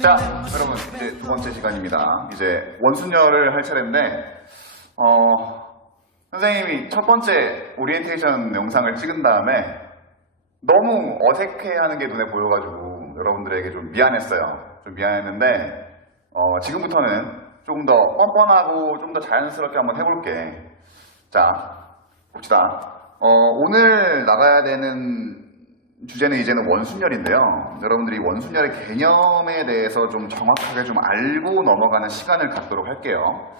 자, 여러분 이제 두 번째 시간입니다. 이제 원순열을 할 차례인데 선생님이 첫 번째 오리엔테이션 영상을 찍은 다음에 너무 어색해하는 게 눈에 보여가지고 여러분들에게 좀 미안했어요. 좀 미안했는데 지금부터는 조금 더 뻔뻔하고 좀 더 자연스럽게 한번 해볼게. 자, 봅시다. 오늘 나가야 되는 주제는 이제는 원순열인데요. 여러분들이 원순열의 개념에 대해서 좀 정확하게 좀 알고 넘어가는 시간을 갖도록 할게요.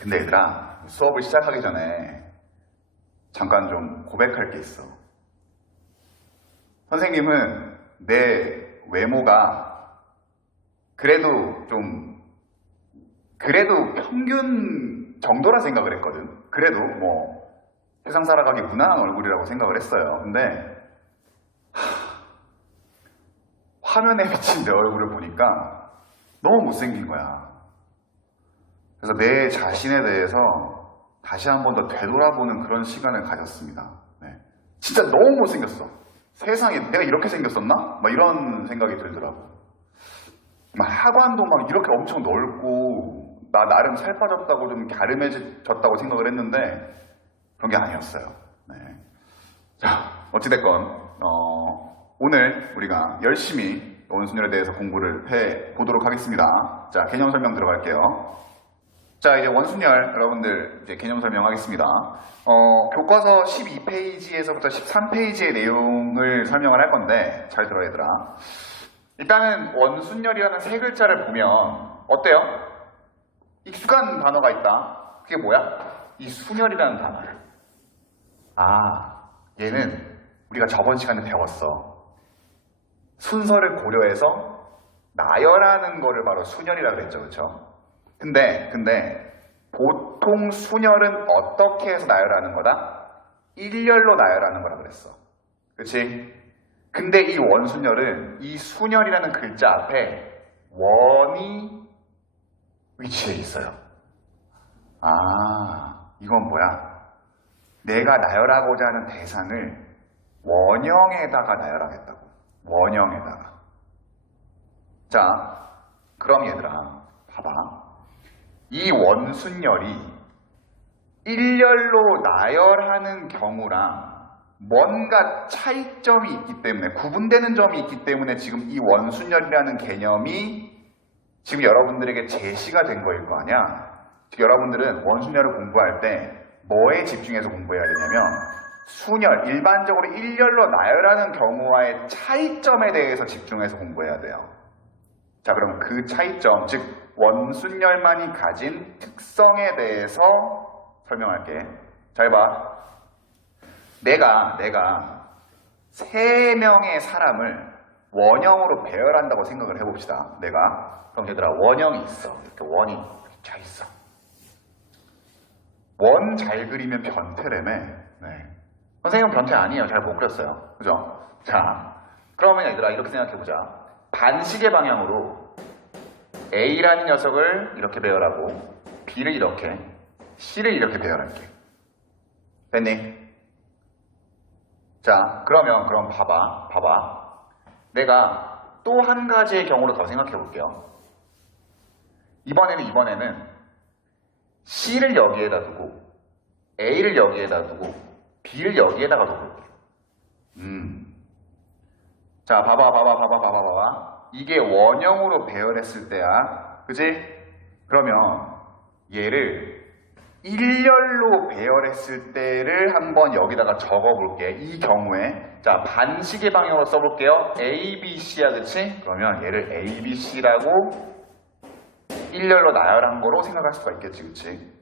근데 얘들아, 수업을 시작하기 전에 잠깐 좀 고백할 게 있어. 선생님은 내 외모가 그래도 평균 정도라 생각을 했거든. 그래도 뭐 세상 살아가기 무난한 얼굴이라고 생각을 했어요. 근데 화면에 비친 내 얼굴을 보니까 너무 못생긴 거야. 그래서 내 자신에 대해서 다시 한 번 더 되돌아보는 그런 시간을 가졌습니다. 네. 진짜 너무 못생겼어. 세상에 내가 이렇게 생겼었나? 막 이런 생각이 들더라고. 막 하관도 막 이렇게 엄청 넓고 나 나름 살 빠졌다고 좀 갸름해졌다고 생각을 했는데 그런 게 아니었어요. 네. 자, 어찌됐건 오늘 우리가 열심히 원순열에 대해서 공부를 해보도록 하겠습니다. 자, 개념 설명 들어갈게요. 자, 이제 원순열 여러분들 이제 개념 설명하겠습니다. 교과서 12페이지에서부터 13페이지의 내용을 설명을 할 건데 잘 들어 얘들아. 일단은 원순열이라는 세 글자를 보면 어때요? 익숙한 단어가 있다. 그게 뭐야? 이 순열이라는 단어를. 얘는 우리가 저번 시간에 배웠어. 순서를 고려해서 나열하는 거를 바로 순열이라고 그랬죠. 그렇죠? 근데 보통 순열은 어떻게 해서 나열하는 거다? 일렬로 나열하는 거라 그랬어. 그렇지? 근데 이 원순열은 이 순열이라는 글자 앞에 원이 위치해 있어요. 이건 뭐야? 내가 나열하고자 하는 대상을 원형에다가 나열하겠다고. 원형에다가. 자, 그럼 얘들아, 봐봐. 이 원순열이 일렬로 나열하는 경우랑 뭔가 차이점이 있기 때문에, 구분되는 점이 있기 때문에 지금 이 원순열이라는 개념이 지금 여러분들에게 제시가 된 거일 거 아니야? 즉 여러분들은 원순열을 공부할 때 뭐에 집중해서 공부해야 되냐면 순열, 일반적으로 일렬로 나열하는 경우와의 차이점에 대해서 집중해서 공부해야 돼요. 자, 그럼 그 차이점, 즉 원순열만이 가진 특성에 대해서 설명할게. 잘 봐. 내가 3명의 사람을 원형으로 배열한다고 생각을 해봅시다. 그럼 얘들아, 원형이 있어. 이렇게 원이 차 있어. 원 잘 그리면 변태라며. 네. 선생님은 변태 아니에요. 잘 못 그렸어요. 그죠? 자, 그러면 얘들아, 이렇게 생각해보자. 반시계 방향으로 A라는 녀석을 이렇게 배열하고 B를 이렇게, C를 이렇게 배열할게. 됐니? 자, 그럼 봐봐. 내가 또 한 가지의 경우로 더 생각해 볼게요. 이번에는 C를 여기에다 두고 A를 여기에다 두고 B를 여기에다가 둬볼게. 자, 봐봐. 이게 원형으로 배열했을 때야. 그지? 그러면 얘를 일렬로 배열했을 때를 한번 여기다가 적어볼게. 이 경우에 자, 반시계 방향으로 써볼게요. A, B, C야. 그치? 그러면 얘를 A, B, C라고 일렬로 나열한 거로 생각할 수가 있겠지. 그치?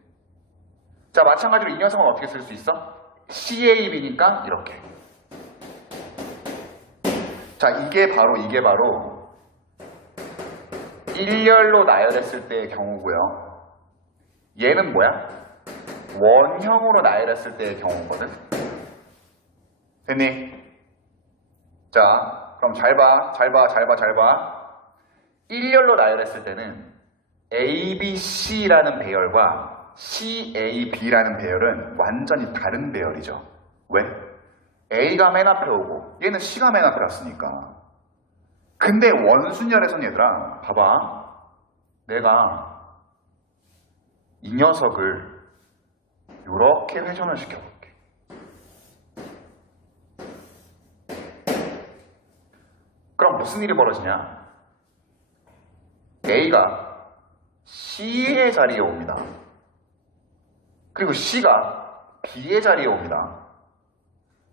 자, 마찬가지로 이 녀석은 어떻게 쓸 수 있어? C, A, B니까 이렇게. 자, 이게 바로 일렬로 나열했을 때의 경우고요. 얘는 뭐야? 원형으로 나열했을 때의 경우거든. 됐니? 자, 그럼 잘 봐. 일렬로 나열했을 때는 A, B, C라는 배열과 C, A, B라는 배열은 완전히 다른 배열이죠. 왜? A가 맨 앞에 오고 얘는 C가 맨 앞에 왔으니까. 근데 원순열에선 얘들아, 봐봐. 내가 이 녀석을 이렇게 회전을 시켜볼게. 그럼 무슨 일이 벌어지냐? A가 C의 자리에 옵니다. 그리고 C가 B의 자리에 옵니다.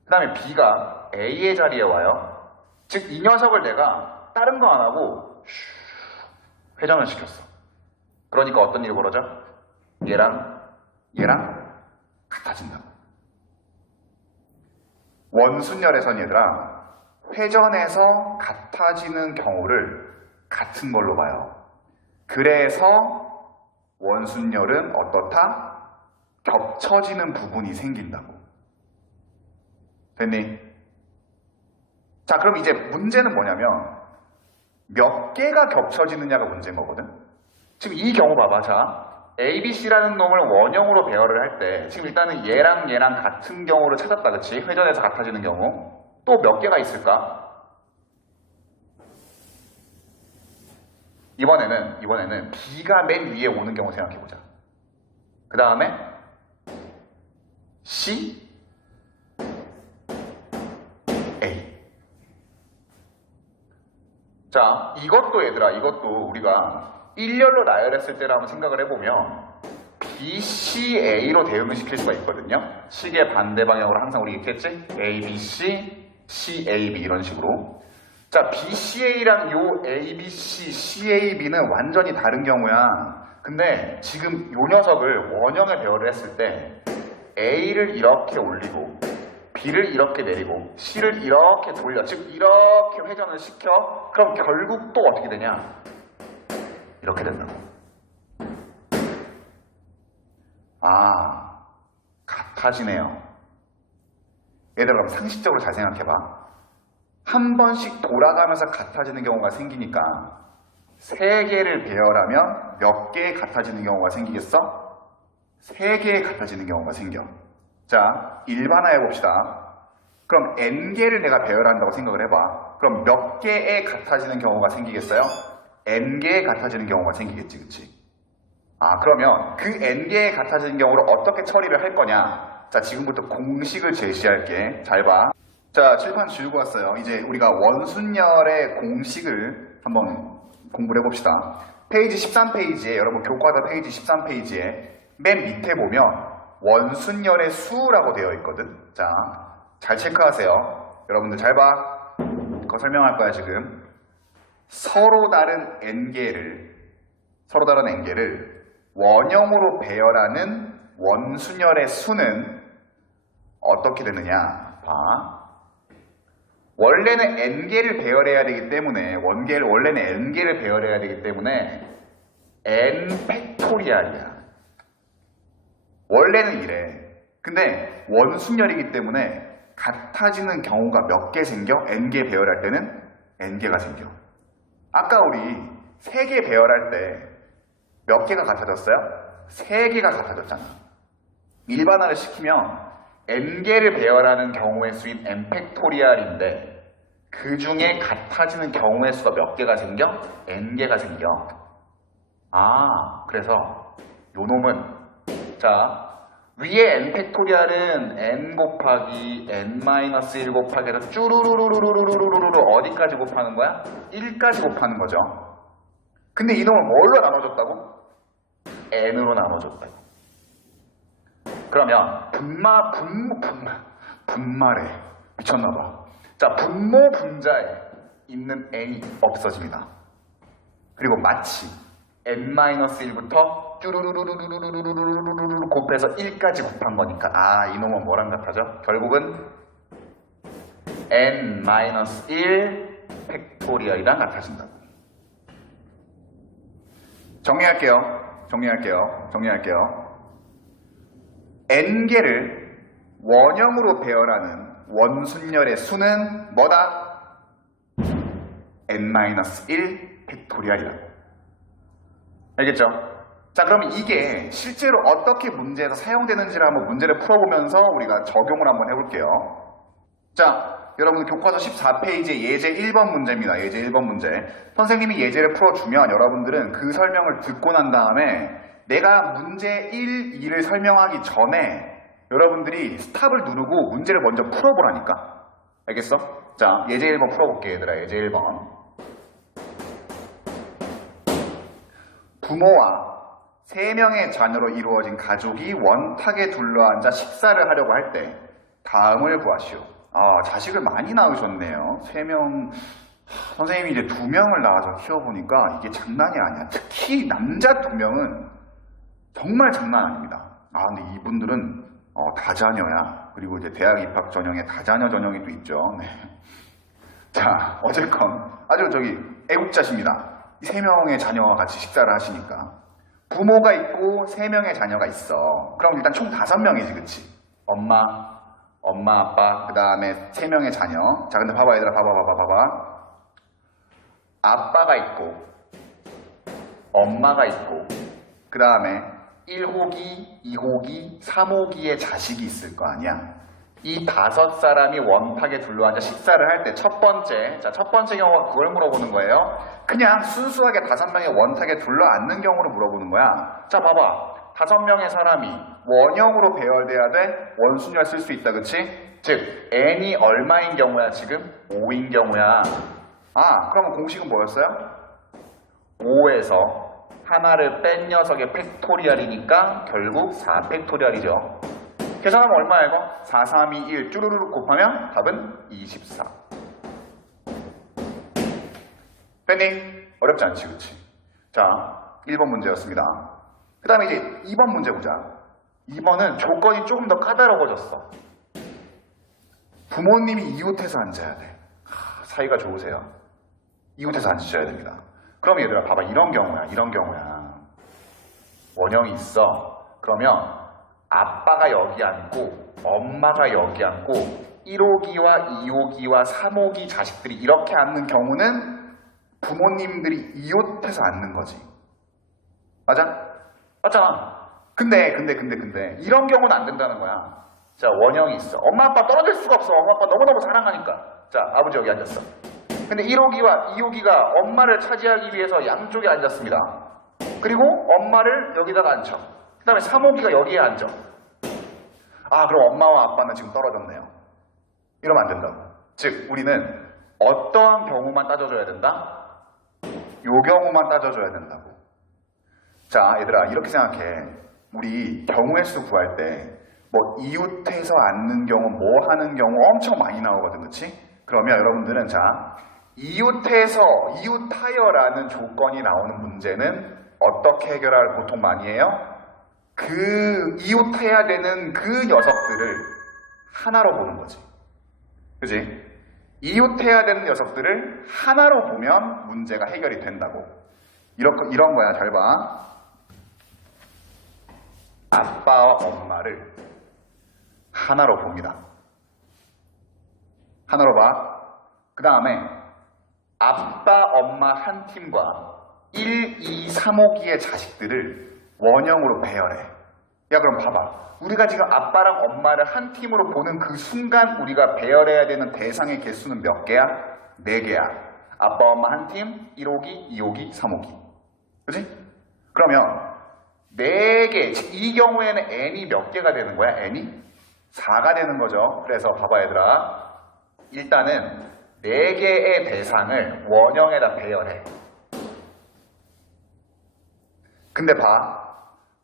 그 다음에 B가 A의 자리에 와요. 즉, 이 녀석을 내가 다른 거 안 하고 회전을 시켰어. 그러니까 어떤 일이 벌어져? 얘랑 같아진다. 원순열에선 얘들아, 회전해서 같아지는 경우를 같은 걸로 봐요. 그래서 원순열은 어떻다? 겹쳐지는 부분이 생긴다고. 됐니? 자, 그럼 이제 문제는 뭐냐면 몇 개가 겹쳐지느냐가 문제인 거거든. 지금 이 경우 봐봐. 자, ABC라는 놈을 원형으로 배열을 할 때 지금 일단은 얘랑 같은 경우를 찾았다. 그치? 회전해서 같아지는 경우. 또 몇 개가 있을까? 이번에는 B가 맨 위에 오는 경우 생각해보자. 그 다음에 C, A. 자, 이것도 얘들아, 이것도 우리가 일렬로 나열했을 때를 한번 생각을 해보면 B, C, A로 대응을 시킬 수가 있거든요. 식의 반대 방향으로 항상 우리 이렇게 했지? A, B, C, C, A, B 이런 식으로. 자, B, C, A랑 요 A, B, C, C, A, B는 완전히 다른 경우야. 근데 지금 요 녀석을 원형에 배열을 했을 때 A를 이렇게 올리고 B를 이렇게 내리고 C를 이렇게 돌려. 즉 이렇게 회전을 시켜. 그럼 결국 또 어떻게 되냐? 이렇게 된다고. 아, 같아지네요. 얘들아, 그럼 상식적으로 잘 생각해봐. 한 번씩 돌아가면서 같아지는 경우가 생기니까 세 개를 배열하면 몇 개의 같아지는 경우가 생기겠어? 세 개의 같아지는 경우가 생겨. 자, 일반화해 봅시다. 그럼 n개를 내가 배열한다고 생각을 해봐. 그럼 몇 개의 같아지는 경우가 생기겠어요? n개의 같아지는 경우가 생기겠지, 그치? 아, 그러면 그 n개의 같아지는 경우를 어떻게 처리를 할 거냐? 자, 지금부터 공식을 제시할게. 잘 봐. 자, 칠판 지우고 왔어요. 이제 우리가 원순열의 공식을 한번 공부를 해봅시다. 페이지 13페이지에, 여러분 교과서 페이지 13페이지에 맨 밑에 보면 원순열의 수라고 되어 있거든. 자, 잘 체크하세요. 여러분들 잘 봐. 그거 설명할 거야, 지금. 서로 다른 n개를 원형으로 배열하는 원순열의 수는 어떻게 되느냐? 봐. 원래는 n개를 배열해야 되기 때문에 원래는 n개를 배열해야 되기 때문에 n 팩토리얼이야. 원래는 이래. 근데 원순열이기 때문에 같아지는 경우가 몇 개 생겨? n개 배열할 때는 n개가 생겨. 아까 우리 3개 배열할 때 몇 개가 같아졌어요? 3개가 같아졌잖아. 일반화를 시키면 n개를 배열하는 경우의 수인 n 팩토리얼인데 그 중에 같아지는 경우의 수가 몇 개가 생겨? n개가 생겨. 아, 그래서 요 놈은 자, 위에 n 팩토리얼은 n 곱하기 n-1 곱하기 해서 쭈루루루루루루루루루 어디까지 곱하는 거야? 1까지 곱하는 거죠. 근데 이 놈은 뭘로 나눠줬다고? n으로 나눠줬다고. 그러면 분말에 미쳤나봐. 자, 분모 분자에 있는 n이 없어집니다. 그리고 마치 n-1부터 쭈루루루루루루루루루루루 곱해서 1까지 곱한 거니까 아, 이놈은 뭐랑 같아져? 결국은 n-1 팩토리얼이랑 같아진다고. 정리할게요. n개를 원형으로 배열하는 원순열의 수는 뭐다? n-1 팩토리얼이라고. 알겠죠? 자, 그러면 이게 실제로 어떻게 문제에서 사용되는지를 한번 문제를 풀어보면서 우리가 적용을 한번 해볼게요. 자, 여러분 교과서 14페이지 예제 1번 문제입니다. 예제 1번 문제. 선생님이 예제를 풀어주면 여러분들은 그 설명을 듣고 난 다음에 내가 문제 1, 2를 설명하기 전에 여러분들이 스탑을 누르고 문제를 먼저 풀어보라니까. 알겠어? 자, 예제 1번 풀어볼게 얘들아. 예제 1번. 부모와 3명의 자녀로 이루어진 가족이 원탁에 둘러앉아 식사를 하려고 할 때 다음을 구하시오. 아, 자식을 많이 낳으셨네요. 3명. 선생님이 이제 2명을 낳아서 키워보니까 이게 장난이 아니야. 특히 남자 2명은 정말 장난 아닙니다. 아, 근데 이분들은 다자녀야. 그리고 이제 대학 입학 전형에 다자녀 전형이 또 있죠. 네. 자, 어쨌건 아주 애국자십니다. 3명의 자녀와 같이 식사를 하시니까. 부모가 있고 3명의 자녀가 있어. 그럼 일단 총 5명이지, 그치? 엄마, 아빠, 그 다음에 3명의 자녀. 자, 근데 봐봐, 얘들아, 봐봐. 아빠가 있고, 엄마가 있고, 그 다음에 1호기, 2호기, 3호기의 자식이 있을 거 아니야. 이 5사람이 원탁에 둘러앉아 식사를 할 때 첫 번째 경우가 그걸 물어보는 거예요. 그냥 순수하게 5명의 원탁에 둘러앉는 경우를 물어보는 거야. 자, 봐봐. 5명의 사람이 원형으로 배열돼야 돼? 원순위를 쓸 수 있다, 그치? 즉, n이 얼마인 경우야, 지금? 5인 경우야. 아, 그러면 공식은 뭐였어요? 5에서 하나를 뺀 녀석의 팩토리얼이니까 결국 4팩토리얼이죠. 계산하면 얼마야 이거? 4, 3, 2, 1 쭈루루루 곱하면 답은 24. 뺐니? 어렵지 않지, 그치? 자, 1번 문제였습니다. 그 다음에 이제 2번 문제 보자. 2번은 조건이 조금 더 까다로워졌어. 부모님이 이웃해서 앉아야 돼. 사이가 좋으세요. 이웃해서 앉으셔야 됩니다. 그럼 얘들아 봐봐, 이런 경우야. 원형이 있어. 그러면 아빠가 여기 앉고 엄마가 여기 앉고 1호기와 2호기와 3호기 자식들이 이렇게 앉는 경우는 부모님들이 이웃해서 앉는 거지. 맞아? 맞잖아. 근데 이런 경우는 안 된다는 거야. 자, 원형이 있어. 엄마 아빠 떨어질 수가 없어. 엄마 아빠 너무너무 사랑하니까. 자, 아버지 여기 앉았어. 근데 1호기와 2호기가 엄마를 차지하기 위해서 양쪽에 앉았습니다. 그리고 엄마를 여기다가 앉혀. 그 다음에 3호기가 여기에 앉아. 아, 그럼 엄마와 아빠는 지금 떨어졌네요. 이러면 안 된다고. 즉, 우리는 어떠한 경우만 따져줘야 된다? 요 경우만 따져줘야 된다고. 자, 얘들아, 이렇게 생각해. 우리 경우의 수 구할 때 뭐 이웃해서 앉는 경우, 뭐 하는 경우 엄청 많이 나오거든, 그치? 그러면 여러분들은 자, 이웃하여라는 조건이 나오는 문제는 어떻게 해결을 보통 많이 해요? 그 이웃해야 되는 그 녀석들을 하나로 보는 거지. 그지? 이웃해야 되는 녀석들을 하나로 보면 문제가 해결이 된다고. 이런 거야. 잘 봐. 아빠와 엄마를 하나로 봅니다. 하나로 봐. 그 다음에 아빠, 엄마 한 팀과 1, 2, 3호기의 자식들을 원형으로 배열해. 야, 그럼 봐봐. 우리가 지금 아빠랑 엄마를 한 팀으로 보는 그 순간 우리가 배열해야 되는 대상의 개수는 몇 개야? 4개야. 아빠, 엄마 한 팀, 1호기, 2호기, 3호기. 그치? 그러면 4개, 이 경우에는 n이 몇 개가 되는 거야? n이? 4가 되는 거죠. 그래서 봐봐 얘들아. 일단은 4개의 대상을 원형에다 배열해. 근데 봐.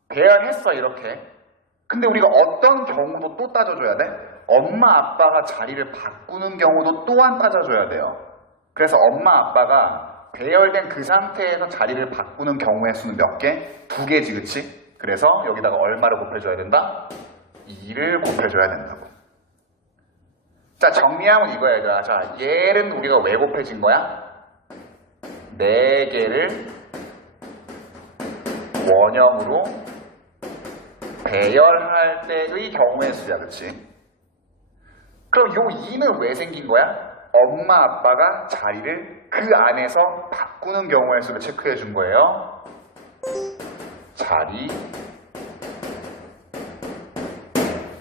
배열했어 이렇게. 근데 우리가 어떤 경우도 또 따져줘야 돼? 엄마 아빠가 자리를 바꾸는 경우도 또한 따져줘야 돼요. 그래서 엄마 아빠가 배열된 그 상태에서 자리를 바꾸는 경우의 수는 몇 개? 2개지, 그치? 그래서 여기다가 얼마를 곱해줘야 된다? 2를 곱해줘야 된다고. 자, 정리하면 이거야, 얘들아. 자, 얘는 우리가 왜 곱해진 거야? 4개를 원형으로 배열할 때의 경우의 수야, 그치? 그럼 요 2는 왜 생긴 거야? 엄마, 아빠가 자리를 그 안에서 바꾸는 경우의 수를 체크해 준 거예요.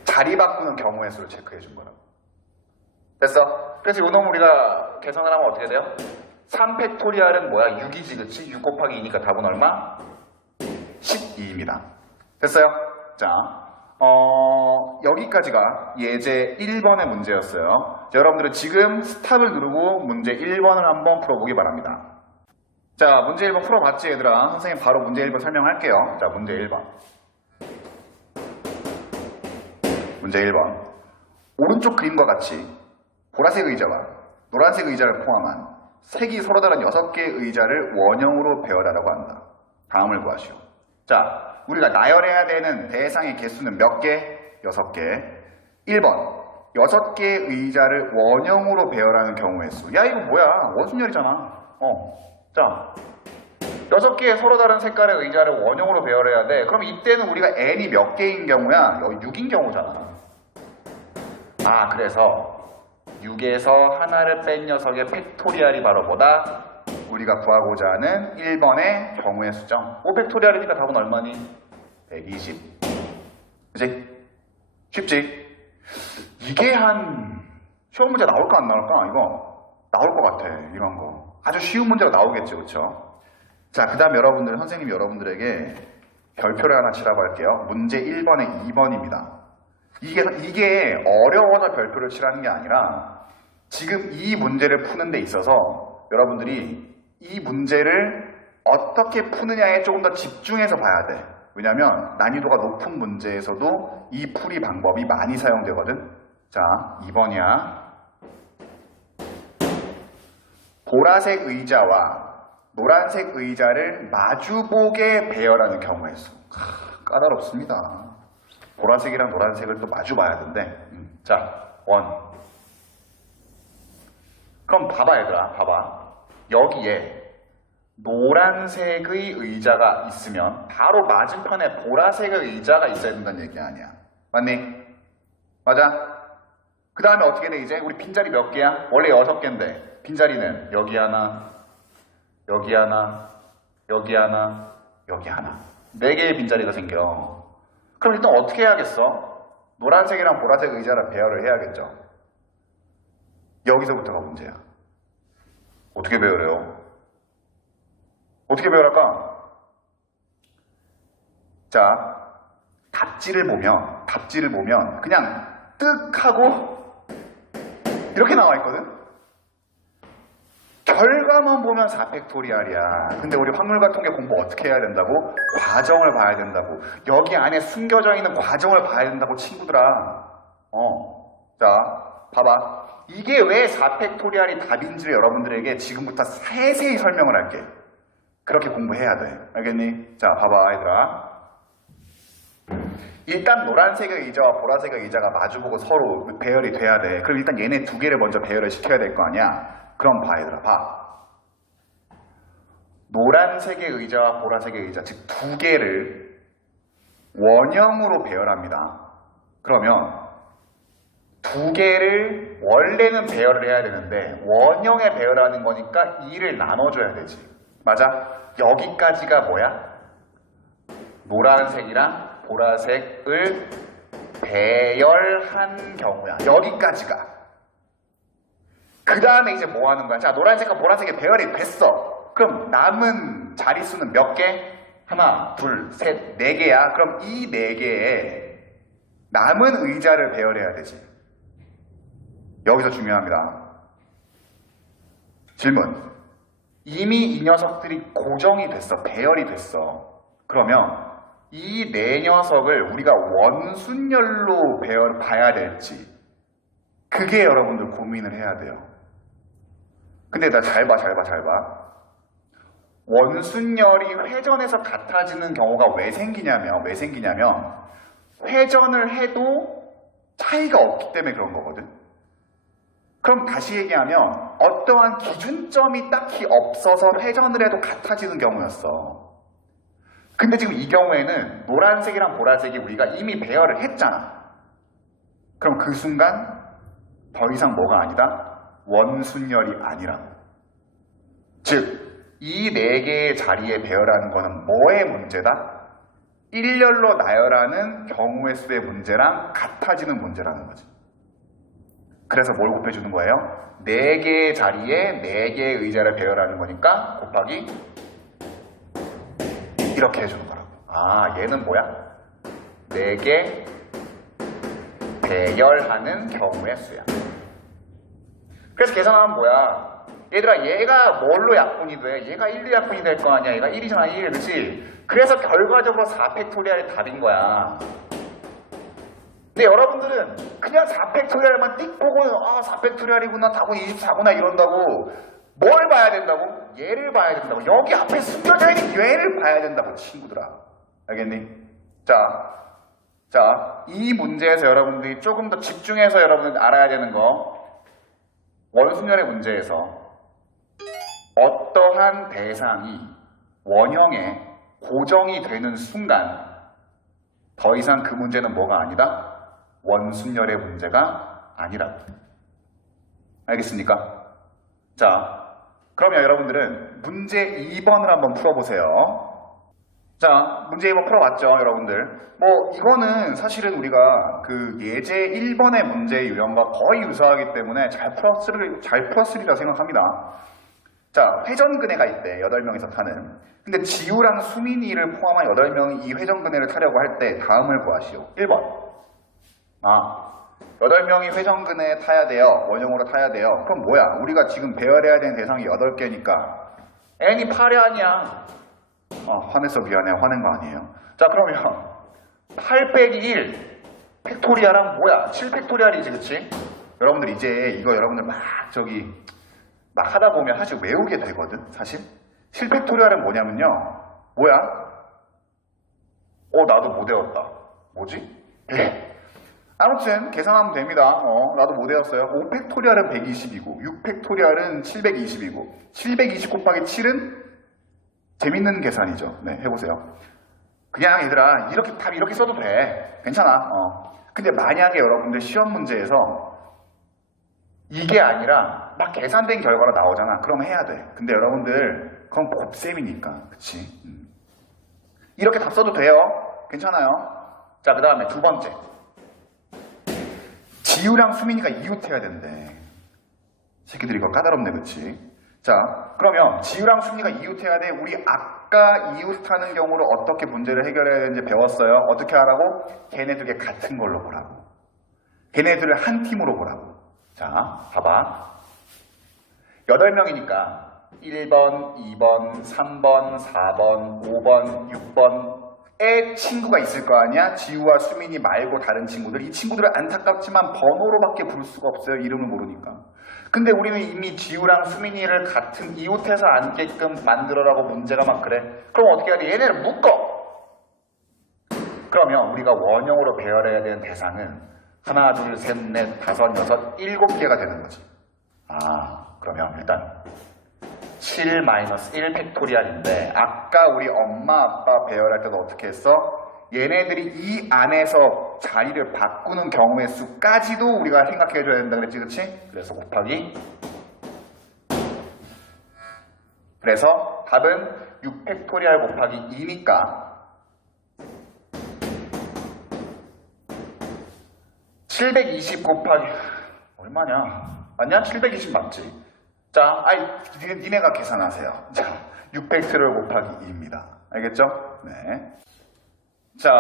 자리 바꾸는 경우의 수를 체크해 준 거라고. 됐어? 그래서 요 놈 우리가 계산을 하면 어떻게 돼요? 3팩토리알은 뭐야? 6이지, 그치? 6 곱하기 2니까 답은 얼마? 12입니다. 됐어요? 자, 여기까지가 예제 1번의 문제였어요. 자, 여러분들은 지금 스탑을 누르고 문제 1번을 한번 풀어보기 바랍니다. 자, 문제 1번 풀어봤지, 얘들아? 선생님 바로 문제 1번 설명할게요. 자, 문제 1번. 문제 1번. 오른쪽 그림과 같이 보라색 의자와 노란색 의자를 포함한 색이 서로 다른 6개의 의자를 원형으로 배열하라고 한다. 다음을 구하시오. 자, 우리가 나열해야 되는 대상의 개수는 몇 개? 6개. 1번. 6개의 의자를 원형으로 배열하는 경우의 수. 야, 이거 뭐야? 원순열이잖아. 자, 6개의 서로 다른 색깔의 의자를 원형으로 배열해야 돼. 그럼 이때는 우리가 n이 몇 개인 경우야? 여기 6인 경우잖아. 아, 그래서 6에서 하나를 뺀 녀석의 팩토리알이 바로 뭐다? 우리가 구하고자 하는 1번의 경우의 수죠. 5팩토리알이니까 답은 얼마니? 120. 그치? 쉽지? 이게 한 시험 문제 나올까 안 나올까? 이거 나올 것 같아. 이런 거 아주 쉬운 문제가 나오겠죠. 그쵸? 자, 그 다음 여러분들, 선생님이 여러분들에게 별표를 하나 치라고 할게요. 문제 1번에 2번입니다. 이게 어려워서 별표를 칠하는 게 아니라 지금 이 문제를 푸는 데 있어서 여러분들이 이 문제를 어떻게 푸느냐에 조금 더 집중해서 봐야 돼. 왜냐면 난이도가 높은 문제에서도 이 풀이 방법이 많이 사용되거든. 자, 2번이야. 보라색 의자와 노란색 의자를 마주보게 배열하는 경우의 수. 까다롭습니다. 보라색이랑 노란색을 또 마주 봐야 되는데. 자, 1. 그럼 봐봐, 얘들아. 봐봐. 여기에 노란색의 의자가 있으면 바로 맞은편에 보라색의 의자가 있어야 된다는 얘기 아니야. 맞니? 맞아? 그 다음에 어떻게 돼, 이제? 우리 빈자리 몇 개야? 원래 6개인데. 빈자리는 여기 하나, 여기 하나, 여기 하나, 여기 하나. 4개의 빈자리가 생겨. 그럼 일단 어떻게 해야겠어? 노란색이랑 보라색 의자를 배열을 해야겠죠. 여기서부터가 문제야. 어떻게 배열해요? 어떻게 배열할까? 자, 답지를 보면 그냥 뜩 하고 이렇게 나와 있거든? 결과만 보면 4팩토리알이야. 근데 우리 확률과 통계 공부 어떻게 해야 된다고? 과정을 봐야 된다고. 여기 안에 숨겨져 있는 과정을 봐야 된다고, 친구들아. 자, 봐봐. 이게 왜 4팩토리알이 답인지를 여러분들에게 지금부터 세세히 설명을 할게. 그렇게 공부해야 돼. 알겠니? 자, 봐봐, 얘들아. 일단 노란색의 의자와 보라색의 의자가 마주보고 서로 배열이 돼야 돼. 그럼 일단 얘네 2개를 먼저 배열을 시켜야 될 거 아니야? 그럼 봐, 얘들아, 봐. 노란색의 의자와 보라색의 의자, 즉 2개를 원형으로 배열합니다. 그러면 2개를 원래는 배열을 해야 되는데 원형에 배열하는 거니까 2를 나눠줘야 되지. 맞아? 여기까지가 뭐야? 노란색이랑 보라색을 배열한 경우야. 여기까지가. 그 다음에 이제 뭐 하는 거야? 자, 노란색과 보라색이 배열이 됐어. 그럼 남은 자릿수는 몇 개? 하나, 둘, 셋, 4개야. 그럼 이 4개에 남은 의자를 배열해야 되지. 여기서 중요합니다. 질문. 이미 이 녀석들이 고정이 됐어. 배열이 됐어. 그러면 이 4녀석을 우리가 원순열로 봐야 될지, 그게 여러분들 고민을 해야 돼요. 근데 나 잘 봐. 원순열이 회전해서 같아지는 경우가 왜 생기냐면 회전을 해도 차이가 없기 때문에 그런 거거든. 그럼 다시 얘기하면 어떠한 기준점이 딱히 없어서 회전을 해도 같아지는 경우였어. 근데 지금 이 경우에는 노란색이랑 보라색이 우리가 이미 배열을 했잖아. 그럼 그 순간 더 이상 뭐가 아니다? 원순열이 아니라고. 즉, 이 4개의 자리에 배열하는 거는 뭐의 문제다? 일렬로 나열하는 경우의 수의 문제랑 같아지는 문제라는 거지. 그래서 뭘 곱해주는 거예요? 4개의 자리에 4개의 의자를 배열하는 거니까 곱하기 이렇게 해주는 거라고. 아, 얘는 뭐야? 4개 배열하는 경우의 수야. 그래서 계산하면 뭐야? 얘들아, 얘가 뭘로 약분이 돼? 얘가 1로 약분이 될 거 아니야? 얘가 1이잖아, 1. 그렇지? 그래서 결과적으로 4팩토리얼이 답인 거야. 근데 여러분들은 그냥 4팩토리얼만 띡 보고 4팩토리얼이구나, 답은 24구나 이런다고. 뭘 봐야 된다고? 얘를 봐야 된다고. 여기 앞에 숨겨져 있는 얘를 봐야 된다고, 친구들아. 알겠니? 자, 이 문제에서 여러분들이 조금 더 집중해서 여러분들 알아야 되는 거, 원순열의 문제에서 어떠한 대상이 원형에 고정이 되는 순간 더 이상 그 문제는 뭐가 아니다? 원순열의 문제가 아니라고. 알겠습니까? 자, 그러면 여러분들은 문제 2번을 한번 풀어보세요. 자, 문제 2번 풀어봤죠, 여러분들? 뭐 이거는 사실은 우리가 그 예제 1번의 문제 유형과 거의 유사하기 때문에 잘 풀었으리라 생각합니다. 자, 회전근해가 있대, 8명이서 타는. 근데 지우랑 수민이를 포함한 8명이 이 회전근해를 타려고 할 때 다음을 구하시오. 1번. 8명이 회전근해에 타야 돼요. 원형으로 타야 돼요. 그럼 뭐야? 우리가 지금 배열해야 되는 대상이 8개니까 n이 8이 아니야. 화내서 미안해. 화낸 거 아니에요. 자, 그러면 8 빼기 1 팩토리아랑 뭐야? 7 팩토리알이지, 그치? 여러분들 이제 이거 여러분들 막 하다 보면 사실 외우게 되거든, 사실. 7 팩토리알은 뭐냐면요. 뭐야? 나도 못 외웠다. 뭐지? 아무튼 계산하면 됩니다. 나도 못 외웠어요. 5 팩토리알은 120이고 6 팩토리알은 720이고 720 곱하기 7은 재밌는 계산이죠. 네, 해보세요. 그냥 얘들아 답 이렇게 써도 돼. 괜찮아. 근데 만약에 여러분들 시험 문제에서 이게 아니라 막 계산된 결과가 나오잖아. 그럼 해야 돼. 근데 여러분들 그건 곱셈이니까. 그치? 이렇게 답 써도 돼요. 괜찮아요. 자, 그 다음에 두 번째. 지우랑 수민이가 이웃해야 된대. 새끼들이 이거 까다롭네, 그치? 자, 그러면 지우랑 수민이가 이웃해야 돼. 우리 아까 이웃하는 경우로 어떻게 문제를 해결해야 되는지 배웠어요. 어떻게 하라고? 걔네들이 같은 걸로 보라고. 걔네들을 한 팀으로 보라고. 자, 봐봐. 8명이니까 1번, 2번, 3번, 4번, 5번, 6번의 친구가 있을 거 아니야? 지우와 수민이 말고 다른 친구들. 이 친구들은 안타깝지만 번호로밖에 부를 수가 없어요. 이름을 모르니까. 근데 우리는 이미 지우랑 수민이를 같은 이웃해서 앉게끔 만들어라고 문제가 막 그래. 그럼 어떻게 해야 돼? 얘네를 묶어. 그러면 우리가 원형으로 배열해야 되는 대상은 하나, 둘, 셋, 넷, 다섯, 여섯, 7개가 되는 거지. 그러면 일단 7-1 팩토리알인데 아까 우리 엄마, 아빠 배열할 때도 어떻게 했어? 얘네들이 이 안에서 자리를 바꾸는 경우의 수까지도 우리가 생각해줘야 된다 그랬지, 그치? 그래서 곱하기. 그래서 답은 6 팩토리알 곱하기 2니까 720 곱하기 얼마냐? 맞냐? 720 맞지? 자, 니네가 계산하세요. 자, 6팩토리얼 곱하기 2입니다. 알겠죠? 네. 자,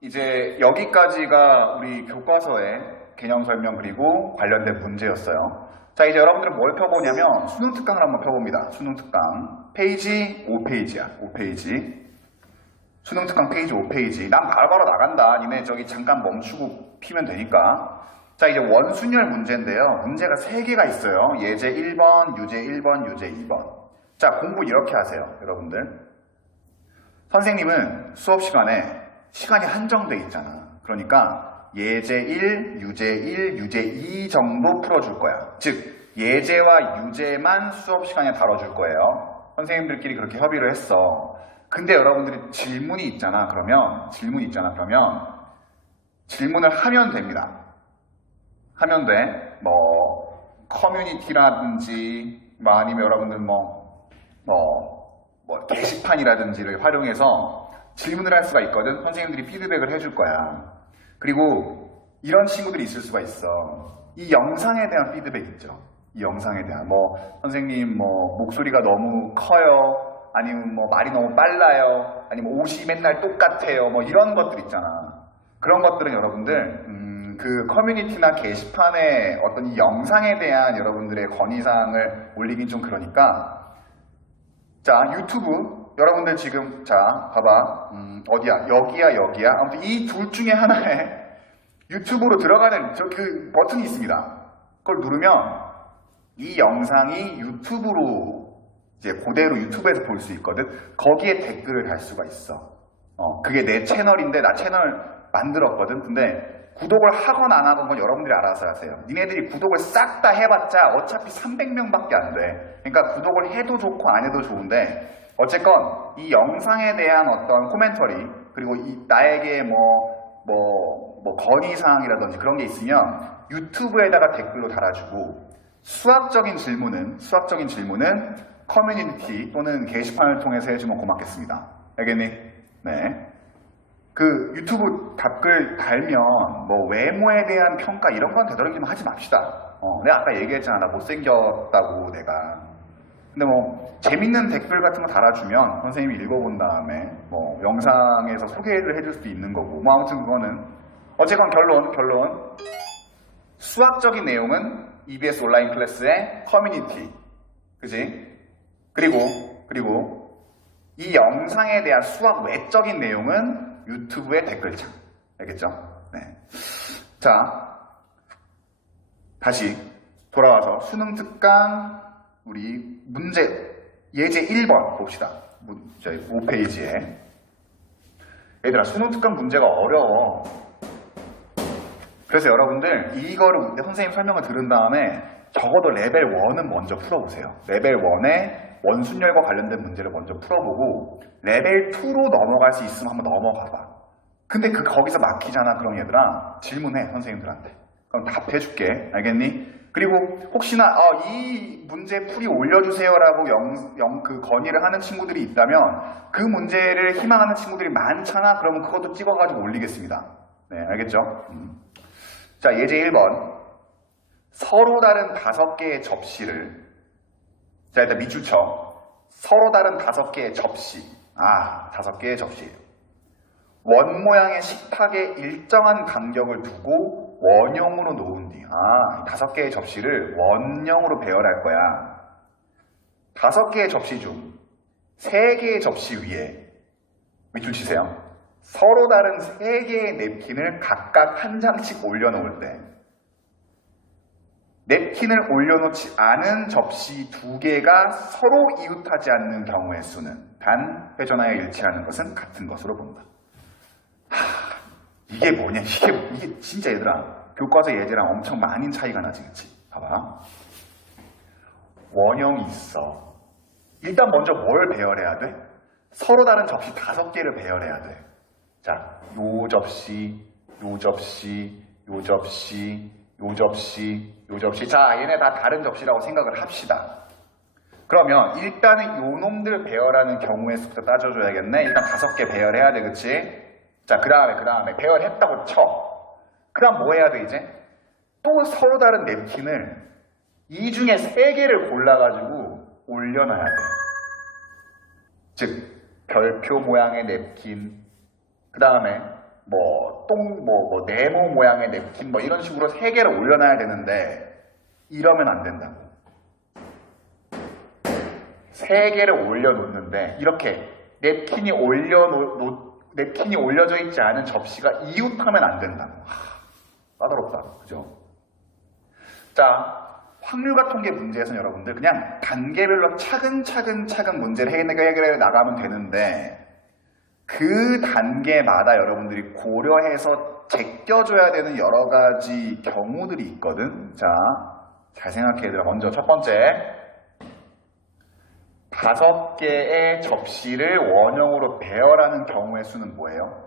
이제 여기까지가 우리 교과서의 개념 설명 그리고 관련된 문제였어요. 자, 이제 여러분들은 뭘 펴보냐면 수능 특강을 한번 펴봅니다. 수능 특강 페이지 5페이지야. 5페이지. 수능 특강 페이지 5페이지. 난 바로바로 나간다. 니네 저기 잠깐 멈추고 피면 되니까. 자, 이제 원순열 문제인데요. 문제가 3개가 있어요. 예제 1번, 유제 1번, 유제 2번. 자, 공부 이렇게 하세요, 여러분들. 선생님은 수업 시간에 시간이 한정돼 있잖아. 그러니까 예제 1, 유제 1, 유제 2 정도 풀어줄 거야. 즉, 예제와 유제만 수업 시간에 다뤄줄 거예요. 선생님들끼리 그렇게 협의를 했어. 근데 여러분들이 질문이 있잖아. 그러면 질문을 하면 됩니다. 하면 돼. 커뮤니티라든지, 아니면 여러분들 게시판이라든지를 활용해서 질문을 할 수가 있거든. 선생님들이 피드백을 해줄 거야. 그리고 이런 친구들이 있을 수가 있어. 이 영상에 대한 피드백 있죠. 이 영상에 대한 선생님 목소리가 너무 커요. 아니면 말이 너무 빨라요. 아니면 옷이 맨날 똑같아요. 이런 것들 있잖아. 그런 것들은 여러분들 그 커뮤니티나 게시판에 어떤 이 영상에 대한 여러분들의 건의사항을 올리긴 좀 그러니까 자 유튜브 여러분들 지금 자 봐봐 어디야 여기야 아무튼 이 둘 중에 하나에 유튜브로 들어가는 그 버튼이 있습니다. 그걸 누르면 이 영상이 유튜브로 이제 그대로 유튜브에서 볼 수 있거든. 거기에 댓글을 달 수가 있어. 그게 내 채널인데 나 채널 만들었거든. 근데 구독을 하건 안 하건 건 여러분들이 알아서 하세요. 니네들이 구독을 싹 다 해봤자 어차피 300명밖에 안 돼. 그러니까 구독을 해도 좋고 안 해도 좋은데 어쨌건 이 영상에 대한 어떤 코멘터리 그리고 나에게 건의사항이라든지 그런 게 있으면 유튜브에다가 댓글로 달아주고 수학적인 질문은 커뮤니티 또는 게시판을 통해서 해주면 고맙겠습니다. 알겠니? 네. 그 유튜브 댓글 달면 외모에 대한 평가 이런 건 되도록이면 하지 맙시다. 내가 아까 얘기했잖아. 나 못생겼다고 내가. 근데 재밌는 댓글 같은 거 달아주면 선생님이 읽어본 다음에 영상에서 소개를 해줄 수도 있는 거고 아무튼 그거는 어쨌건 결론 수학적인 내용은 EBS 온라인 클래스의 커뮤니티 그지? 그리고 이 영상에 대한 수학 외적인 내용은 유튜브의 댓글창 알겠죠? 네. 자 다시 돌아와서 수능 특강 우리 문제 예제 1번 봅시다. 저희 5페이지에 얘들아 수능 특강 문제가 어려워. 그래서 여러분들 이거를 선생님 설명을 들은 다음에 적어도 레벨 1은 먼저 풀어보세요. 레벨 1에 원순열과 관련된 문제를 먼저 풀어보고 레벨 2로 넘어갈 수 있으면 한번 넘어가봐. 근데 거기서 막히잖아. 그럼 얘들아 질문해 선생님들한테. 그럼 답해줄게. 알겠니? 그리고 혹시나 이 문제 풀이 올려주세요라고 그 건의를 하는 친구들이 있다면 그 문제를 희망하는 친구들이 많잖아. 그러면 그것도 찍어가지고 올리겠습니다. 네, 알겠죠? 자, 예제 1번. 서로 다른 5개의 접시를 자, 일단 밑줄 쳐. 서로 다른 5개의 접시. 5개의 접시. 원 모양의 식탁에 일정한 간격을 두고 원형으로 놓은 뒤 5개의 접시를 원형으로 배열할 거야. 5개의 접시 중 3개의 접시 위에 밑줄 치세요. 서로 다른 3개의 냅킨을 각각 한 장씩 올려놓을 때 냅킨을 올려놓지 않은 접시 2개가 서로 이웃하지 않는 경우의 수는 단 회전하여 일치하는 것은 같은 것으로 본다. 이게 뭐냐? 이게 진짜 얘들아 교과서 예제랑 엄청 많은 차이가 나지, 그치? 봐봐. 원형이 있어. 일단 먼저 뭘 배열해야 돼? 서로 다른 접시 5개를 배열해야 돼. 자, 요 접시, 요 접시, 요 접시, 요 접시, 요 접시. 자, 얘네 다 다른 접시라고 생각을 합시다. 그러면 일단은 요 놈들 배열하는 경우의 수부터 따져줘야겠네. 일단 5개 배열해야 돼, 그치? 자, 그 다음에 배열했다고 쳐. 그 다음 뭐 해야 돼, 이제? 또 서로 다른 냅킨을 이 중에 3개를 골라가지고 올려놔야 돼. 즉, 별표 모양의 냅킨, 그 다음에 네모 모양의 냅킨, 이런 식으로 3개를 올려놔야 되는데, 이러면 안 된다고. 3개를 올려놓는데, 이렇게 냅킨이 올려져 있지 않은 접시가 이웃하면 안 된다고. 까다롭다. 그죠? 자, 확률과 통계 문제에서는 여러분들 그냥 단계별로 차근차근 문제를 해결해 나가면 되는데 그 단계마다 여러분들이 고려해서 제껴줘야 되는 여러 가지 경우들이 있거든. 자, 잘 생각해 얘들아. 먼저 첫 번째 5개의 접시를 원형으로 배열하는 경우의 수는 뭐예요?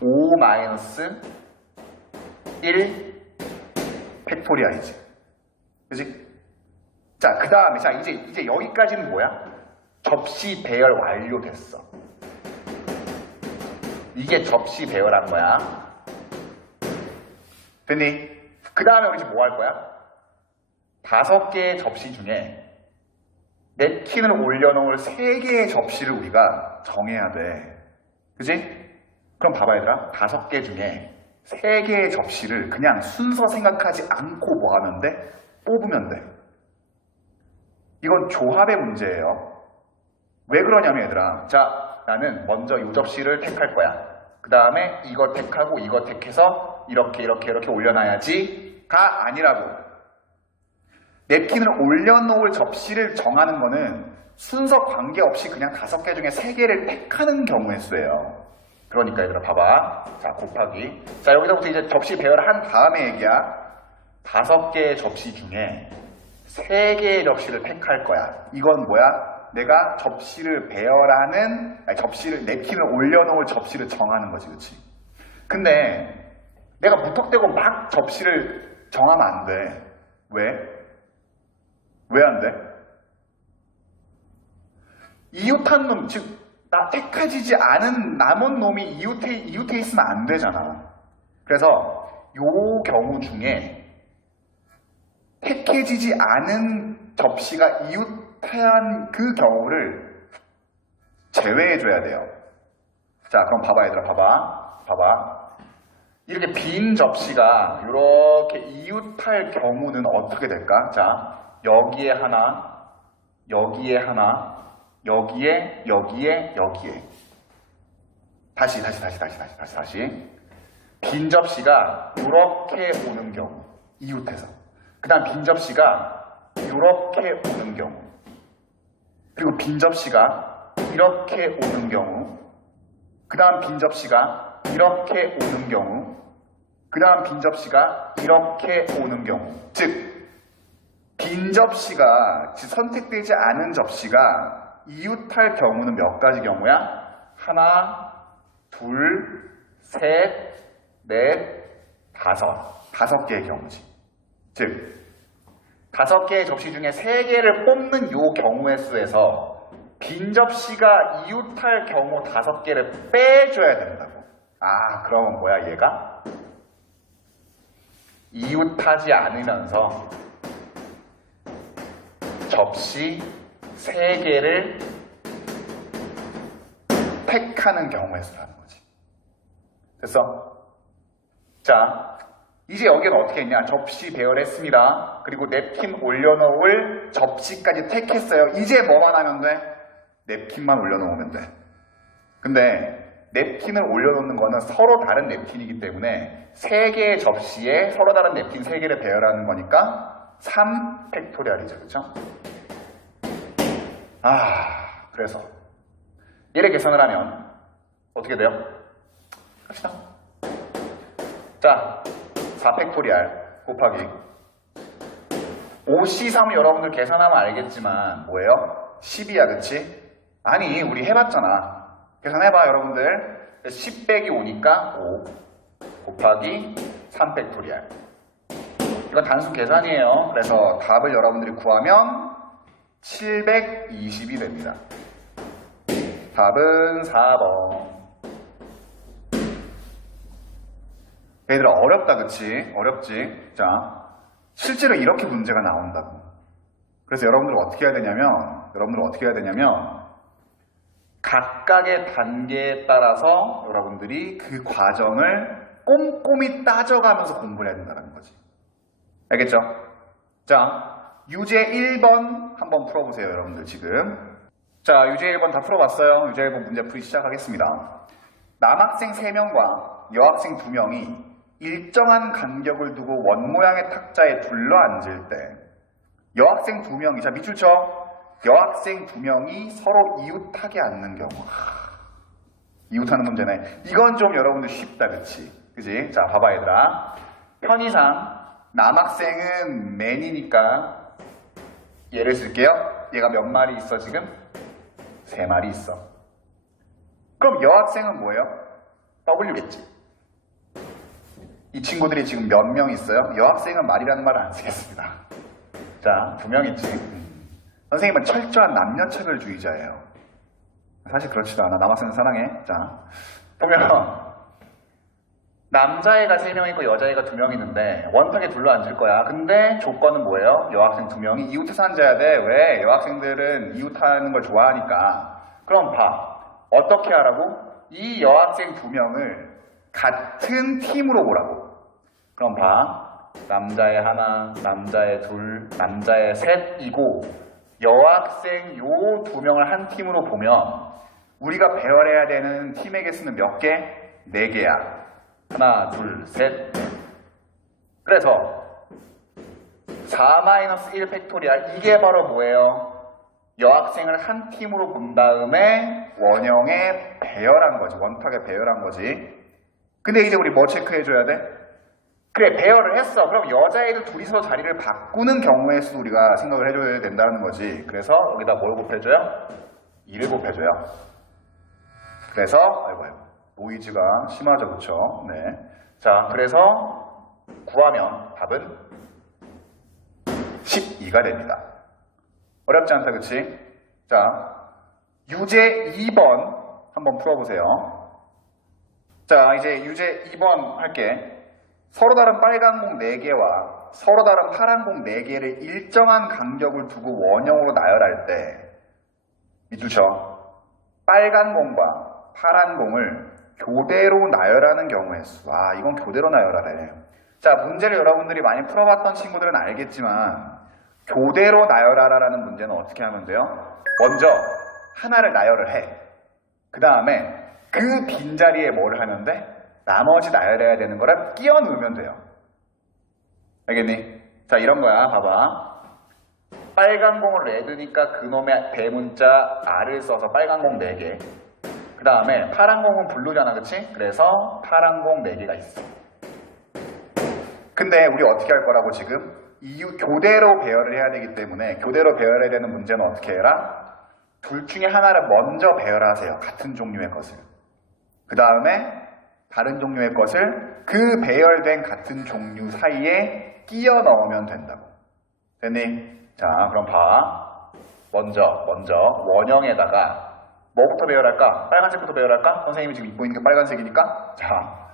5-1 팩토리알이지. 그치? 자, 그 다음에, 이제 여기까지는 뭐야? 접시 배열 완료됐어. 이게 접시 배열한 거야. 됐니? 그 다음에 우리 지금 뭐 할 거야? 5개의 접시 중에 냅킨을 올려놓을 3개의 접시를 우리가 정해야 돼. 그지? 그럼 봐봐 얘들아. 5개 중에 3개의 접시를 그냥 순서 생각하지 않고 뭐 하면 돼? 뽑으면 돼. 이건 조합의 문제예요. 왜 그러냐면 얘들아. 자, 나는 먼저 이 접시를 택할 거야. 그 다음에 이거 택하고 이거 택해서 이렇게 올려놔야지가 아니라고. 냅킨을 올려놓을 접시를 정하는 거는 순서 관계없이 그냥 5개 중에 3개를 택하는 경우의 수예요. 그러니까 얘들아 봐봐. 자, 곱하기. 자, 여기서부터 이제 접시 배열을 한 다음에 얘기야. 5개의 접시 중에 3개의 접시를 택할 거야. 이건 뭐야? 내가 접시를 배열하는, 냅킨을 올려놓을 접시를 정하는 거지, 그치? 근데 내가 무턱대고 막 접시를 정하면 안 돼. 왜? 왜 안 돼? 이웃한 놈, 즉, 나 택해지지 않은 남은 놈이 이웃에 있으면 안 되잖아. 그래서 요 경우 중에 택해지지 않은 접시가 이웃한 그 경우를 제외해줘야 돼요. 자, 그럼 봐봐 얘들아, 봐봐. 이렇게 빈 접시가 이렇게 이웃할 경우는 어떻게 될까? 자, 여기에 하나, 여기에 하나, 여기에. 다시. 빈 접시가 이렇게 오는 경우, 이웃해서. 그 다음 빈 접시가 이렇게 오는 경우. 그리고 빈 접시가 이렇게 오는 경우. 그 다음 빈 접시가 이렇게 오는 경우. 그 다음 빈 접시가 이렇게 오는 경우. 즉, 빈 접시가 선택되지 않은 접시가 이웃할 경우는 몇 가지 경우야? 하나, 둘, 셋, 넷, 5 개의 경우지. 즉 5개의 접시 중에 3개를 뽑는 요 경우의 수에서 빈 접시가 이웃할 경우 5개를 빼줘야 된다고. 아, 그러면 뭐야 얘가? 이웃하지 않으면서 접시 3개를 택하는 경우의 수라는 거지. 됐어? 자, 이제 여기는 어떻게 했냐? 접시 배열했습니다. 그리고 냅킨 올려놓을 접시까지 택했어요. 이제 뭐만 하면 돼? 냅킨만 올려놓으면 돼. 근데 냅킨을 올려놓는 거는 서로 다른 냅킨이기 때문에 3개의 접시에 서로 다른 냅킨 3개를 배열하는 거니까 3팩토리얼이죠. 그렇죠? 그래서 얘를 계산을 하면 어떻게 돼요? 갑시다. 자, 4팩토리얼 곱하기 5C3 여러분들 계산하면 알겠지만 뭐예요? 10이야, 그치? 아니, 우리 해봤잖아. 계산해봐, 여러분들. 10 빼기 5니까 5 곱하기 3팩토리얼. 이건 단순 계산이에요. 그래서 답을 여러분들이 구하면 720이 됩니다. 답은 4번. 얘들아, 어렵다, 그치? 어렵지? 자, 실제로 이렇게 문제가 나온다고. 그래서 여러분들 어떻게 해야 되냐면 각각의 단계에 따라서 여러분들이 그 과정을 꼼꼼히 따져가면서 공부를 해야 된다는 거지. 알겠죠? 자, 유제 1번 한번 풀어보세요, 여러분들 지금. 자, 유제 1번 다 풀어봤어요. 유제 1번 문제 풀이 시작하겠습니다. 남학생 3명과 여학생 2명이 일정한 간격을 두고 원모양의 탁자에 둘러앉을 때 여학생 2명이, 자 밑줄 쳐. 여학생 2명이 서로 이웃하게 앉는 경우. 이웃하는 문제네. 이건 좀 여러분들 쉽다, 그치? 그치? 자, 봐봐 얘들아. 편의상 남학생은 맨이니까 얘를 쓸게요. 얘가 몇 마리 있어 지금? 3마리 있어. 그럼 여학생은 뭐예요? W겠지. 이 친구들이 지금 몇 명 있어요? 여학생은 말이라는 말을 안 쓰겠습니다. 자, 2명 있지. 선생님은 철저한 남녀차별주의자예요. 사실 그렇지도 않아. 남학생 사랑해. 자, 보면 남자애가 3명 있고 여자애가 2명 있는데 원탁에 둘러앉을 거야. 근데 조건은 뭐예요? 여학생 2명이 이웃에서 앉아야 돼. 왜? 여학생들은 이웃하는 걸 좋아하니까. 그럼 봐. 어떻게 하라고? 이 여학생 2명을 같은 팀으로 보라고. 그럼 봐. 남자애 하나, 남자애 둘, 남자애 셋이고 여학생 요 2명을 한 팀으로 보면 우리가 배열해야 되는 팀에게 쓰는 몇 개? 4개야. 하나, 둘, 셋. 그래서 4-1 팩토리알 이게 바로 뭐예요? 여학생을 한 팀으로 본 다음에 원형에 배열한 거지. 원탁에 배열한 거지. 근데 이제 우리 뭐 체크해줘야 돼? 그래, 배열을 했어. 그럼 여자애들 둘이서 자리를 바꾸는 경우의 수 우리가 생각을 해줘야 된다는 거지. 그래서 여기다 뭘 곱해줘요? 2를 곱해줘요. 그래서 아이고 노이즈가 심하죠, 그쵸? 네. 자, 그래서 구하면 답은 12가 됩니다. 어렵지 않다, 그치? 자, 유제 2번 한번 풀어보세요. 자, 이제 유제 2번 할게. 서로 다른 빨간 공 4개와 서로 다른 파란 공 4개를 일정한 간격을 두고 원형으로 나열할 때 밑줄 쳐. 빨간 공과 파란 공을 교대로 나열하는 경우의 수. 아, 이건 교대로 나열하래. 자, 문제를 여러분들이 많이 풀어봤던 친구들은 알겠지만 교대로 나열하라라는 문제는 어떻게 하면 돼요? 먼저 하나를 나열을 해. 그 다음에 그 빈자리에 뭘 하면 돼? 나머지 나열해야 되는 거를 끼워 넣으면 돼요. 알겠니? 자, 이런 거야. 봐봐. 빨간 공을 레드니까 그놈의 대문자 R을 써서 빨간 공 4개. 그 다음에 파란 공은 블루잖아, 그치? 그래서 파란 공 4개가 있어. 근데 우리 어떻게 할 거라고 지금? 교대로 배열을 해야 되기 때문에 교대로 배열해야 되는 문제는 어떻게 해라? 둘 중에 하나를 먼저 배열하세요. 같은 종류의 것을. 그 다음에 다른 종류의 것을 그 배열된 같은 종류 사이에 끼워 넣으면 된다고. 됐니? 자, 그럼 봐. 먼저 원형에다가 뭐부터 배열할까? 빨간색부터 배열할까? 선생님이 지금 입고 있는 게 빨간색이니까. 자,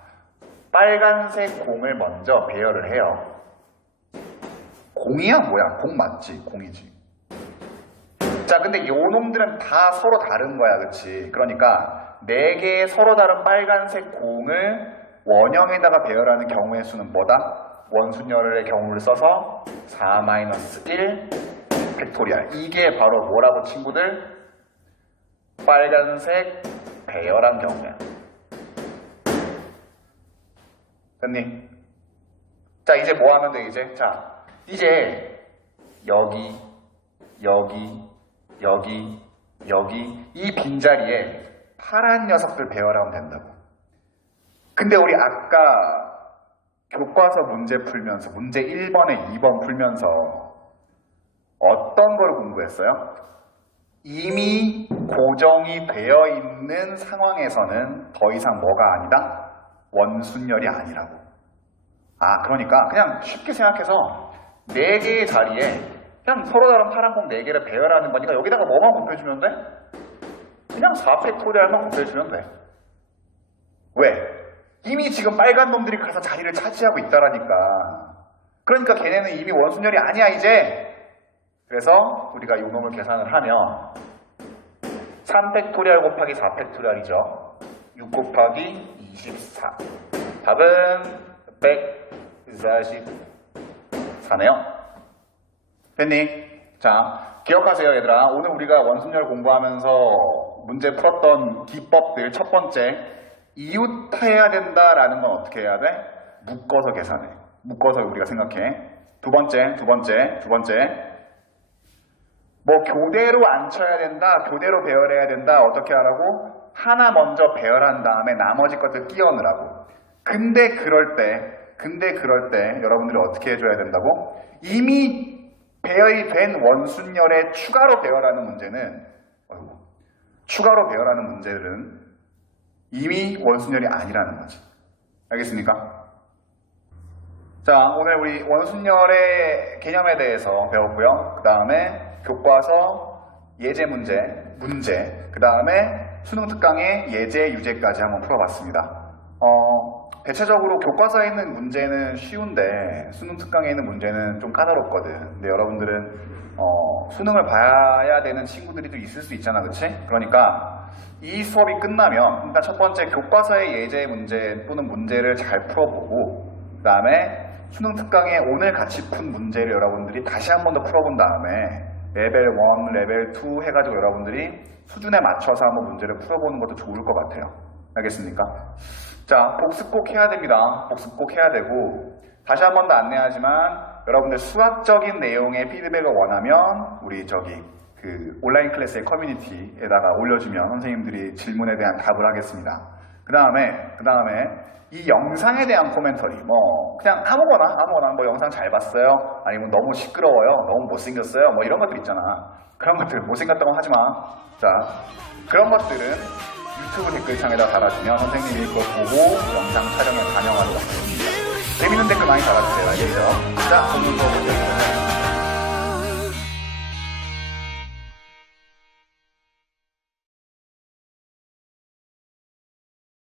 빨간색 공을 먼저 배열을 해요. 공이야 뭐야? 공 맞지? 공이지. 자, 근데 요 놈들은 다 서로 다른 거야, 그치? 그러니까 4개의 서로 다른 빨간색 공을 원형에다가 배열하는 경우의 수는 뭐다? 원순열의 경우를 써서 4-1 팩토리알. 이게 바로 뭐라고, 친구들? 빨간색 배열한 경우야. 됐니? 자, 이제 뭐 하면 돼, 이제? 자, 이제 여기 이 빈자리에 파란 녀석들 배열하면 된다고. 근데 우리 아까 교과서 문제 풀면서 문제 1번에 2번 풀면서 어떤 걸 공부했어요? 이미 고정이 되어 있는 상황에서는 더 이상 뭐가 아니다? 원순열이 아니라고. 아, 그러니까 그냥 쉽게 생각해서 4개의 자리에 그냥 서로 다른 파란 공 4개를 배열하는 거니까 여기다가 뭐만 곱해주면 돼? 그냥 4팩토리알만 곱해주면 돼. 왜? 이미 지금 빨간 놈들이 가서 자리를 차지하고 있다라니까. 그러니까 걔네는 이미 원순열이 아니야, 이제. 그래서 우리가 이 놈을 계산을 하면 3팩토리알 곱하기 4팩토리알이죠. 6 곱하기 24. 답은 144네요. 됐니? 자, 기억하세요, 얘들아. 오늘 우리가 원순열 공부하면서 문제 풀었던 기법들, 첫 번째, 이웃해야 된다라는 건 어떻게 해야 돼? 묶어서 계산해. 묶어서 우리가 생각해. 두 번째, 뭐 교대로 안 쳐야 된다, 교대로 배열해야 된다, 어떻게 하라고? 하나 먼저 배열한 다음에 나머지 것들 끼워 넣으라고. 근데 그럴 때 여러분들이 어떻게 해줘야 된다고? 이미 배열이 된 원순열에 추가로 배열하는 문제는 추가로 배열하는 문제들은 이미 원순열이 아니라는 거지. 알겠습니까? 자, 오늘 우리 원순열의 개념에 대해서 배웠고요. 그 다음에 교과서 예제 문제, 그 다음에 수능 특강의 예제, 유제까지 한번 풀어봤습니다. 대체적으로 교과서에 있는 문제는 쉬운데 수능 특강에 있는 문제는 좀 까다롭거든. 근데 여러분들은 수능을 봐야 되는 친구들이 또 있을 수 있잖아, 그치? 그러니까 이 수업이 끝나면 일단 첫 번째 교과서의 예제 문제 또는 문제를 잘 풀어보고, 그 다음에 수능 특강에 오늘 같이 푼 문제를 여러분들이 다시 한 번 더 풀어본 다음에 레벨 1, 레벨 2 해가지고 여러분들이 수준에 맞춰서 한번 문제를 풀어보는 것도 좋을 것 같아요. 알겠습니까? 자, 복습 꼭 해야 됩니다. 복습 꼭 해야 되고, 다시 한 번 더 안내하지만 여러분들 수학적인 내용의 피드백을 원하면 우리 그 온라인 클래스의 커뮤니티에다가 올려주면 선생님들이 질문에 대한 답을 하겠습니다. 그 다음에 이 영상에 대한 코멘터리, 뭐 그냥 아무거나 뭐 영상 잘 봤어요, 아니면 너무 시끄러워요, 너무 못생겼어요, 뭐 이런 것들 있잖아. 그런 것들 못생겼다고 하지 마. 자, 그런 것들은 유튜브 댓글창에다 달아주면 선생님이 그걸 보고 영상 촬영에 반영하도록 하겠습니다. 재밌는 댓글 많이 달아주세요. 알겠죠? 자, 오늘 수업